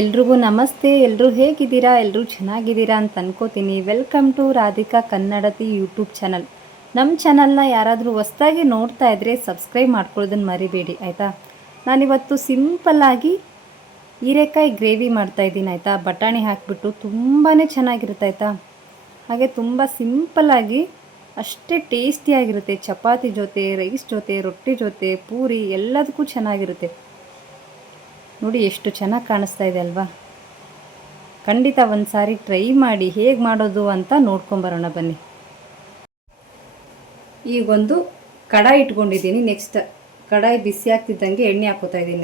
ಎಲ್ರಿಗೂ ನಮಸ್ತೆ. ಎಲ್ಲರೂ ಹೇಗಿದ್ದೀರಾ? ಎಲ್ಲರೂ ಚೆನ್ನಾಗಿದ್ದೀರಾ ಅಂತ ಅನ್ಕೋತೀನಿ. Welcome to Radhika Kannadathi YouTube channel. ನಮ್ಮ ಚಾನಲ್ನ ಯಾರಾದರೂ ಹೊಸ್ದಾಗಿ ನೋಡ್ತಾ ಇದ್ದರೆ ಸಬ್ಸ್ಕ್ರೈಬ್ ಮಾಡ್ಕೊಳ್ಳೋದನ್ನು ಮರಿಬೇಡಿ ಆಯಿತಾ. ನಾನಿವತ್ತು ಸಿಂಪಲ್ಲಾಗಿ ಹೀರೆಕಾಯಿ ಗ್ರೇವಿ ಮಾಡ್ತಾಯಿದ್ದೀನಿ ಆಯಿತಾ. ಬಟಾಣಿ ಹಾಕಿಬಿಟ್ಟು ತುಂಬಾ ಚೆನ್ನಾಗಿರುತ್ತೆ ಆಯಿತಾ. ಹಾಗೆ ತುಂಬ ಸಿಂಪಲ್ಲಾಗಿ ಅಷ್ಟೇ ಟೇಸ್ಟಿಯಾಗಿರುತ್ತೆ. ಚಪಾತಿ ಜೊತೆ, ರೈಸ್ ಜೊತೆ, ರೊಟ್ಟಿ ಜೊತೆ, ಪೂರಿ ಎಲ್ಲದಕ್ಕೂ ಚೆನ್ನಾಗಿರುತ್ತೆ. ನೋಡಿ ಎಷ್ಟು ಚೆನ್ನಾಗಿ ಕಾಣಿಸ್ತಾ ಇದೆ ಅಲ್ವಾ. ಖಂಡಿತ ಒಂದು ಸಾರಿ ಟ್ರೈ ಮಾಡಿ ಹೇಗೆ ಮಾಡೋದು ಅಂತ ನೋಡ್ಕೊಂಬರೋಣ ಬನ್ನಿ. ಈಗೊಂದು ಕಡಾಯಿ ಇಟ್ಕೊಂಡಿದ್ದೀನಿ. ಕಡಾಯಿ ಬಿಸಿ ಆಗ್ತಿದ್ದಂಗೆ ಎಣ್ಣೆ ಹಾಕೋತಾ ಇದ್ದೀನಿ.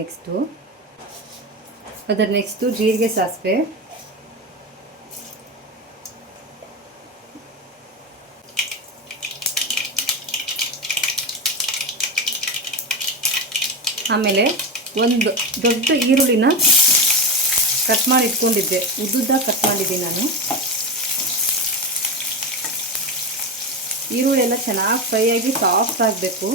ನೆಕ್ಸ್ಟು ಜೀರಿಗೆ, ಸಾಸಿವೆ, ಆಮೇಲೆ ಒಂದು ದೊಡ್ಡ ಈರುಳ್ಳಿನ ಕಟ್ ಮಾಡಿ ಇಟ್ಕೊಂಡಿದ್ದೆ. ಉದ್ದುದ್ದಾಗ ಕಟ್ ಮಾಡಿದ್ದೀನಿ ನಾನು. ಈರುಳ್ಳಿ ಎಲ್ಲ ಚೆನ್ನಾಗಿ ಫ್ರೈ ಆಗಿ ಸಾಫ್ಟ್ ಆಗಬೇಕು.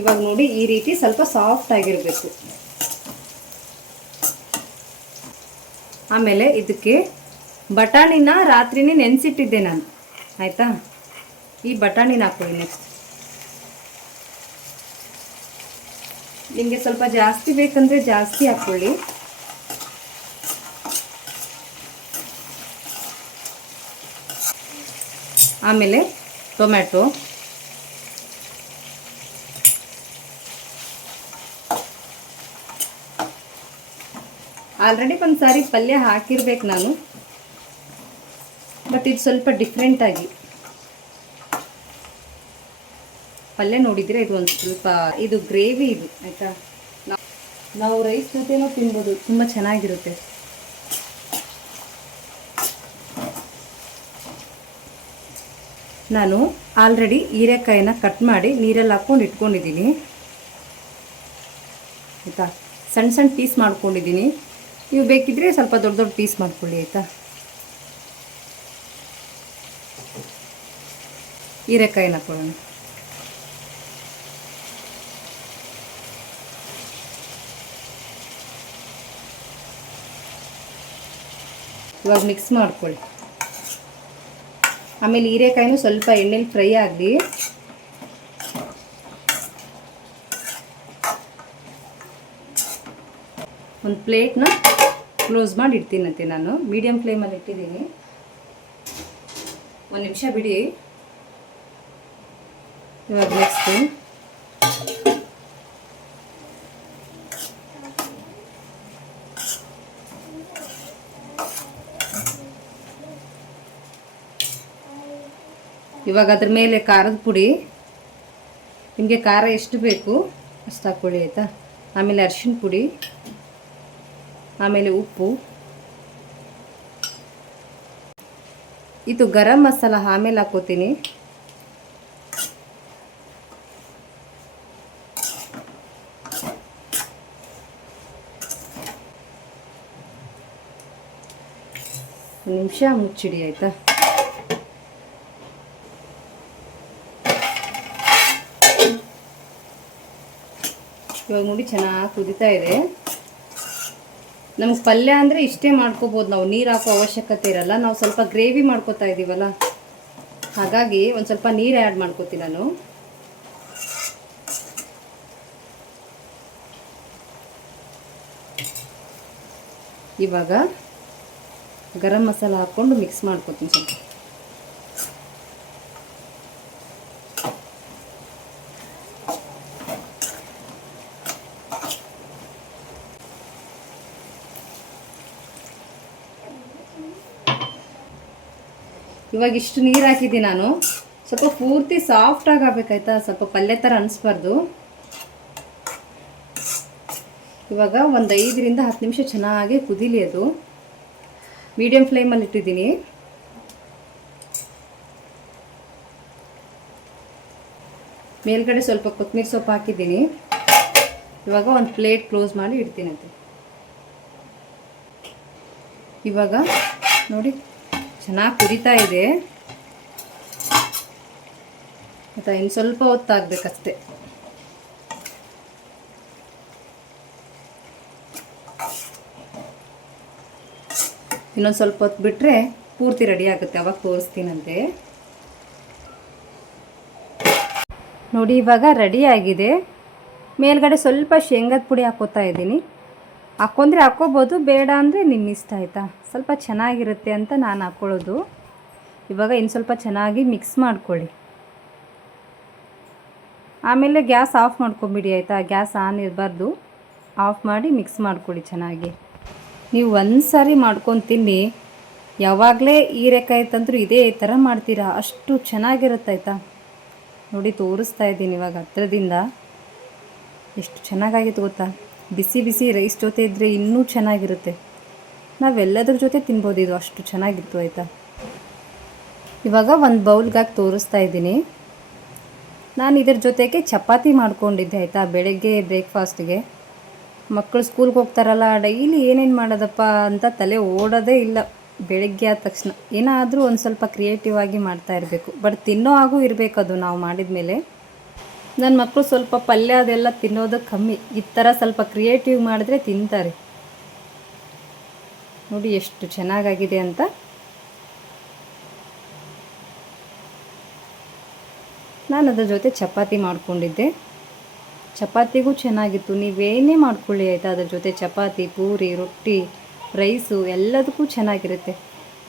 ಇವಾಗ ನೋಡಿ ಈ ರೀತಿ ಸ್ವಲ್ಪ ಸಾಫ್ಟ್ ಆಗಿರಬೇಕು. ಆಮೇಲೆ ಇದಕ್ಕೆ ಬಟಾಣಿನ ರಾತ್ರಿನೇ ನೆನೆಸಿಟ್ಟಿದ್ದೆ ನಾನು ಆಯಿತಾ. ಈ ಬಟಾಣಿನ ಹಾಕೊಳ್ಳಿ. ನೆಕ್ಸ್ಟ್ ನಿಮಗೆ ಸ್ವಲ್ಪ ಜಾಸ್ತಿ ಬೇಕಂದರೆ ಜಾಸ್ತಿ ಹಾಕ್ಕೊಳ್ಳಿ. ಆಮೇಲೆ ಟೊಮ್ಯಾಟೊ, ಆಲ್ರೆಡಿ ಒಂದು ಸಾರಿ ಪಲ್ಯ ಹಾಕಿರ್ಬೇಕು ನಾನು, ಬಟ್ ಇದು ಸ್ವಲ್ಪ ಡಿಫ್ರೆಂಟಾಗಿ ಪಲ್ಯ ನೋಡಿದರೆ ಇದು ಒಂದು ಸ್ವಲ್ಪ ಇದು ಗ್ರೇವಿ ಇದು ಆಯಿತಾ. ನಾವು ರೈಸ್ ಜೊತೆನೂ ತಿನ್ಬೋದು, ತುಂಬ ಚೆನ್ನಾಗಿರುತ್ತೆ. ನಾನು ಆಲ್ರೆಡಿ ಹೀರೆಕಾಯಿನ ಕಟ್ ಮಾಡಿ ನೀರಲ್ಲಿ ಹಾಕ್ಕೊಂಡು ಇಟ್ಕೊಂಡಿದ್ದೀನಿ ಆಯಿತಾ. ಸಣ್ಣ ಸಣ್ಣ ಪೀಸ್ ಮಾಡ್ಕೊಂಡಿದ್ದೀನಿ. ನೀವು ಬೇಕಿದ್ದರೆ ಸ್ವಲ್ಪ ದೊಡ್ಡ ದೊಡ್ಡ ಪೀಸ್ ಮಾಡ್ಕೊಳ್ಳಿ ಆಯಿತಾ. ಹೀರೆಕಾಯಿನ ಹಾಕೊಳ್ಳೋಣ. ಇವಾಗ ಮಿಕ್ಸ್ ಮಾಡ್ಕೊಳ್ಳಿ. ಆಮೇಲೆ ಹೀರೆಕಾಯಿನೂ ಸ್ವಲ್ಪ ಎಣ್ಣೆಲಿ ಫ್ರೈ ಆಗಲಿ. ಒಂದು ಪ್ಲೇಟ್ನ ಕ್ಲೋಸ್ ಮಾಡಿ ಇಡ್ತೀನಂತೆ. ನಾನು ಮೀಡಿಯಮ್ ಫ್ಲೇಮಲ್ಲಿ ಇಟ್ಟಿದ್ದೀನಿ. ಒಂದು ನಿಮಿಷ ಬಿಡಿ. ಇವಾಗ ನೆಕ್ಸ್ಟು ಇವಾಗ ಅದ್ರ ಮೇಲೆ ಖಾರದ ಪುಡಿ, ನಿಮಗೆ ಖಾರ ಎಷ್ಟು ಬೇಕು ಅಷ್ಟು ಹಾಕ್ಕೊಳ್ಳಿ ಆಯಿತಾ. ಆಮೇಲೆ ಅರಿಶಿನ ಪುಡಿ, ಆಮೇಲೆ ಉಪ್ಪು, ಇದು ಗರಂ ಮಸಾಲ ಆಮೇಲೆ ಹಾಕೋತೀನಿ. ಒಂದು ನಿಮಿಷ ಮುಚ್ಚಿಡಿ ಆಯಿತಾ. ಇವಾಗ ನೋಡಿ ಚೆನ್ನಾಗಿ ಕುದೀತಾ ಇದೆ. ನಮ್ಗೆ ಪಲ್ಯ ಅಂದರೆ ಇಷ್ಟೇ ಮಾಡ್ಕೋಬೋದು ನಾವು, ನೀರು ಹಾಕೋ ಅವಶ್ಯಕತೆ ಇರಲ್ಲ. ನಾವು ಸ್ವಲ್ಪ ಗ್ರೇವಿ ಮಾಡ್ಕೋತಾ ಇದ್ದೀವಲ್ಲ, ಹಾಗಾಗಿ ಒಂದು ಸ್ವಲ್ಪ ನೀರು ಆ್ಯಡ್ ಮಾಡ್ಕೋತೀನಿ ನಾನು. ಇವಾಗ ಗರಂ ಮಸಾಲ ಹಾಕ್ಕೊಂಡು ಮಿಕ್ಸ್ ಮಾಡ್ಕೋತೀನಿ ಸ್ವಲ್ಪ. ಇವಾಗ ಇಷ್ಟು ನೀರು ಹಾಕಿದ್ದೀನಿ ನಾನು. ಸ್ವಲ್ಪ ಪೂರ್ತಿ ಸಾಫ್ಟಾಗಿ ಆಗಬೇಕಾಯ್ತಾ, ಸ್ವಲ್ಪ ಪಲ್ಯ ಥರ ಅನಿಸ್ಬಾರ್ದು. ಇವಾಗ ಒಂದು 5ರಿಂದ 10 ನಿಮಿಷ ಚೆನ್ನಾಗಿ ಕುದೀಲಿ. ಅದು ಮೀಡಿಯಮ್ ಫ್ಲೇಮಲ್ಲಿ ಇಟ್ಟಿದ್ದೀನಿ. ಮೇಲ್ಗಡೆ ಸ್ವಲ್ಪ ಕೊತ್ತಂಬರಿ ಸೊಪ್ಪು ಹಾಕಿದ್ದೀನಿ. ಇವಾಗ ಒಂದು ಪ್ಲೇಟ್ ಕ್ಲೋಸ್ ಮಾಡಿ ಇಡ್ತೀನಂತೆ. ಇವಾಗ ನೋಡಿ ಚೆನ್ನಾಗಿ ಕುದೀತಾ ಇದೆ ಆಯಿತಾ. ಇನ್ನು ಸ್ವಲ್ಪ ಹೊತ್ತಾಗಬೇಕಷ್ಟೆ. ಇನ್ನೊಂದು ಸ್ವಲ್ಪ ಹೊತ್ತು ಬಿಟ್ಟರೆ ಪೂರ್ತಿ ರೆಡಿ ಆಗುತ್ತೆ, ಅವಾಗ ತೋರಿಸ್ತೀನಂತೆ. ನೋಡಿ ಇವಾಗ ರೆಡಿ ಆಗಿದೆ. ಮೇಲ್ಗಡೆ ಸ್ವಲ್ಪ ಶೇಂಗಾದ ಪುಡಿ ಹಾಕೋತಾ ಇದ್ದೀನಿ. ಹಾಕ್ಕೊಂಡ್ರೆ ಹಾಕ್ಕೋಬೋದು, ಬೇಡ ಅಂದರೆ ನಿಮ್ಮ ಇಷ್ಟ ಆಯಿತಾ. ಸ್ವಲ್ಪ ಚೆನ್ನಾಗಿರುತ್ತೆ ಅಂತ ನಾನು ಹಾಕ್ಕೊಳ್ಳೋದು. ಇವಾಗ ಇನ್ನು ಸ್ವಲ್ಪ ಚೆನ್ನಾಗಿ ಮಿಕ್ಸ್ ಮಾಡ್ಕೊಳ್ಳಿ. ಆಮೇಲೆ ಗ್ಯಾಸ್ ಆಫ್ ಮಾಡ್ಕೊಂಬಿಡಿ ಆಯಿತಾ. ಗ್ಯಾಸ್ ಆನ್ ಇರಬಾರ್ದು, ಆಫ್ ಮಾಡಿ ಮಿಕ್ಸ್ ಮಾಡ್ಕೊಳ್ಳಿ ಚೆನ್ನಾಗಿ. ನೀವು ಒಂದು ಸಾರಿ ಮಾಡ್ಕೊಂಡು ತಿನ್ನಿ, ಯಾವಾಗಲೇ ಹೀರೆಕಾಯಿ ತಂದರೂ ಇದೇ ಥರ ಮಾಡ್ತೀರಾ, ಅಷ್ಟು ಚೆನ್ನಾಗಿರುತ್ತೆ ಆಯಿತಾ. ನೋಡಿ ತೋರಿಸ್ತಾ ಇದ್ದೀನಿ ಇವಾಗ ಹತ್ರದಿಂದ. ಎಷ್ಟು ಚೆನ್ನಾಗಾಗಿತ್ತು ಗೊತ್ತಾ. ಬಿಸಿ ಬಿಸಿ ರೈಸ್ ಜೊತೆ ಇದ್ದರೆ ಇನ್ನೂ ಚೆನ್ನಾಗಿರುತ್ತೆ. ನಾವೆಲ್ಲದ್ರ ಜೊತೆ ತಿನ್ಬೋದು, ಇದು ಅಷ್ಟು ಚೆನ್ನಾಗಿತ್ತು ಆಯಿತಾ. ಇವಾಗ ಒಂದು ಬೌಲ್ಗೆ ಹಾಕಿ ತೋರಿಸ್ತಾ ಇದ್ದೀನಿ. ನಾನು ಇದ್ರ ಜೊತೆಗೆ ಚಪಾತಿ ಮಾಡ್ಕೊಂಡಿದ್ದೆ ಆಯಿತಾ. ಬೆಳಗ್ಗೆ ಬ್ರೇಕ್ಫಾಸ್ಟ್ಗೆ ಮಕ್ಕಳು ಸ್ಕೂಲ್ಗೆ ಹೋಗ್ತಾರಲ್ಲ, ಡೈಲಿ ಏನೇನು ಮಾಡೋದಪ್ಪ ಅಂತ ತಲೆ ಓಡೋದೇ ಇಲ್ಲ. ಬೆಳಗ್ಗೆ ಆದ ತಕ್ಷಣ ಏನಾದರೂ ಒಂದು ಸ್ವಲ್ಪ ಕ್ರಿಯೇಟಿವ್ ಆಗಿ ಮಾಡ್ತಾ ಇರಬೇಕು. ಬಟ್ ತಿನ್ನೋ ಹಾಗೂ ಇರಬೇಕು ಅದು ನಾವು ಮಾಡಿದ ಮೇಲೆ. ನನ್ನ ಮಕ್ಕಳು ಸ್ವಲ್ಪ ಪಲ್ಯ ಅದೆಲ್ಲ ತಿನ್ನೋದು ಕಮ್ಮಿ. ಈ ಥರ ಸ್ವಲ್ಪ ಕ್ರಿಯೇಟಿವ್ ಮಾಡಿದ್ರೆ ತಿಂತಾರೆ. ನೋಡಿ ಎಷ್ಟು ಚೆನ್ನಾಗಾಗಿದೆ ಅಂತ. ನಾನು ಅದ್ರ ಜೊತೆ ಚಪಾತಿ ಮಾಡ್ಕೊಂಡಿದ್ದೆ. ಚಪಾತಿಗೂ ಚೆನ್ನಾಗಿತ್ತು. ನೀವೇನೇ ಮಾಡ್ಕೊಳ್ಳಿ ಆಯಿತಾ, ಅದ್ರ ಜೊತೆ ಚಪಾತಿ, ಪೂರಿ, ರೊಟ್ಟಿ, ರೈಸು ಎಲ್ಲದಕ್ಕೂ ಚೆನ್ನಾಗಿರುತ್ತೆ.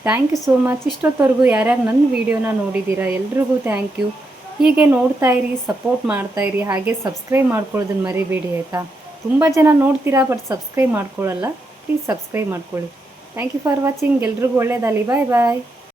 Thank you so much. ಇಷ್ಟೊತ್ತವರೆಗೂ ಯಾರ್ಯಾರು ನನ್ನ ವೀಡಿಯೋನ ನೋಡಿದ್ದೀರಾ ಎಲ್ರಿಗೂ ಥ್ಯಾಂಕ್ ಯು. ಹೀಗೆ ನೋಡ್ತಾಯಿರಿ, ಸಪೋರ್ಟ್ ಮಾಡ್ತಾಯಿರಿ. ಹಾಗೆ ಸಬ್ಸ್ಕ್ರೈಬ್ ಮಾಡ್ಕೊಳ್ಳೋದನ್ನು ಮರಿಬೇಡಿ ಆಯಿತಾ. ತುಂಬ ಜನ ನೋಡ್ತೀರಾ ಬಟ್ ಸಬ್ಸ್ಕ್ರೈಬ್ ಮಾಡ್ಕೊಳ್ಳಲ್ಲ. ಪ್ಲೀಸ್ ಸಬ್ಸ್ಕ್ರೈಬ್ ಮಾಡ್ಕೊಳ್ಳಿ. Thank you for watching. ಎಲ್ರಿಗೂ ಒಳ್ಳೆಯದಾಗಲಿ. ಬಾಯ್ ಬಾಯ್.